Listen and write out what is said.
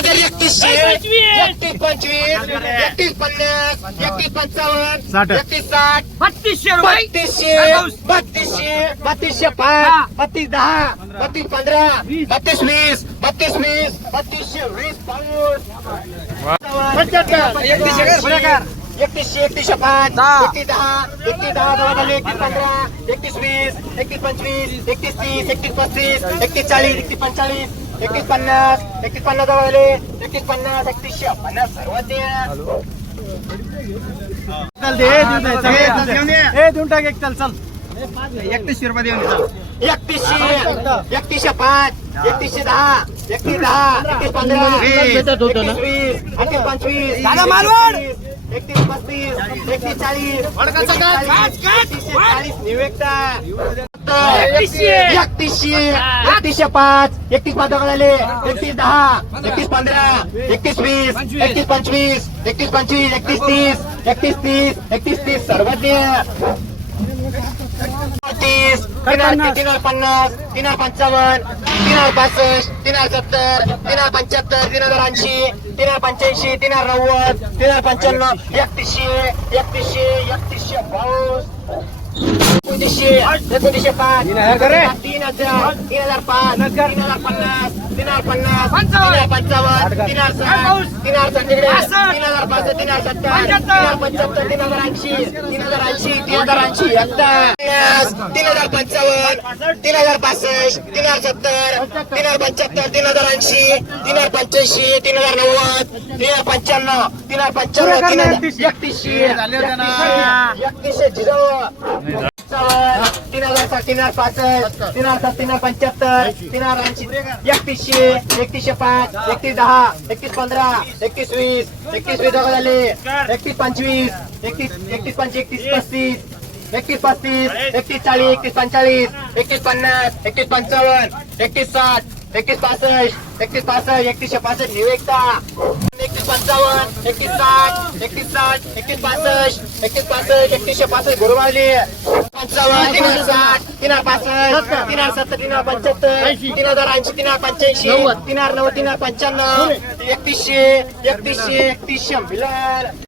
हज़ार एकतीसशे एकतीस पंचवीस एकतीस पन्नास एकतीस पंचावन्न एकतीस साठ बत्तीसशे बत्तीसशे बत्तीसशे बत्तीसशे पाच बत्तीस दहा बत्तीस पंधरा बत्तीस वीस बत्तीस वीस बत्तीसशे वीस बावीस एकतीसशे एकतीसशे पाच एकतीस दहा एकतीस दहा जवळ झाले एकतीस पंधरा एकतीस वीस एकतीस पंचवीस एकतीस तीस एकतीस पस्तीस एकतीस चाळीस एकतीस पंचाळीस एकतीस पन्नास एकतीस पन्नास झाले एकतीस पन्नास एकतीसशे पन्नास सर्वात देऊन टाक एक चल. चल एकतीसशे रुपये देऊन चल. एकतीसशे एकतीसशे पाच एकतीसशे दहा एकतीस दहा एकतीस पंधरा एकतीस एकतीस पंचवीस दादा, मालवण! एकतीस पस्तीस एकतीस चाळीस एकतीस चाळीस, एकतीसशे. एकतीसशे. पाच. एकतीस झाले एकतीस दहा. एकतीस पंधरा. एकतीस वीस. एकतीस पंचवीस. एकतीस पंचवीस. एकतीस तीस. एकतीस तीस. एकतीस तीस. सर्वात तीस. तीन पन्नास. तीन हजार पंचावन्न. तीन हजार पासष्ट. तीन हजार सत्तर. तीन पंच्याहत्तर. तीन हजार ऐंशी. तीन हजार पंच्याऐंशी. तीन हजार नव्वद. तीन हजार पंच्याण्णव. एकतीसशे. एकतीसशे. एकतीसशे बावीस एकोणतीसशे एकोणतीसशे पाच तीन हजार तीन हजार पाच तीन हजार पन्नास तीन हजार पन्नास तीन हजार पंचावन्न तीन हजार साठ तीन हजार सत्तर तीन हजार पासष्ट तीन हजार सत्तर तीन हजार पंच्याहत्तर तीन हजार ऐंशी तीन हजार ऐंशी तीन हजार ऐंशी तीन हजार पंचावन्न तीन हजार पासष्ट तीन हजार सत्तर तीन हजार पंच्याहत्तर तीन हजार ऐंशी तीन हजार पंच्याऐंशी तीन हजार नव्वद तीन हजार पंच्याण्णव तीन हजार पंच्याण्णव तीन हजार एकतीसशे एकतीसशे झिरो हजार तीन हजार पासष्ट तीन हजार सात तीन हजार पंच्याहत्तर तीन हजार ऐंशी. एकतीसशे एकतीसशे पाच एकतीस दहा एकतीस पंधरा एकतीस वीस एकतीस वीस जवळ झाले. एकतीस पंचवीस एकतीस एकतीस पंच एकतीस पस्तीस एकतीस पस्तीस एकतीस चाळीस एकतीस पंचाळीस एकतीस पन्नास एकतीस पंचावन्न एकतीस साठ एकतीस पासष्ट एकतीस पासष्ट एकतीसशे पासष्ट निवेकता एकतीस पंचावन्न एकतीस साठ एकतीस साठ एकतीस पासष्ट एकतीस पासष्ट एकतीसशे पासष्ट गुरुवारली पंचावन्न तीन पासष्ट तीन सत्तर तीन पंच्याहत्तर तीन हजार ऐंशी तीन पंच्याऐंशी तीन नव्वद तीन पंच्याण्णव एकतीसशे एकतीसशे एकतीसशे.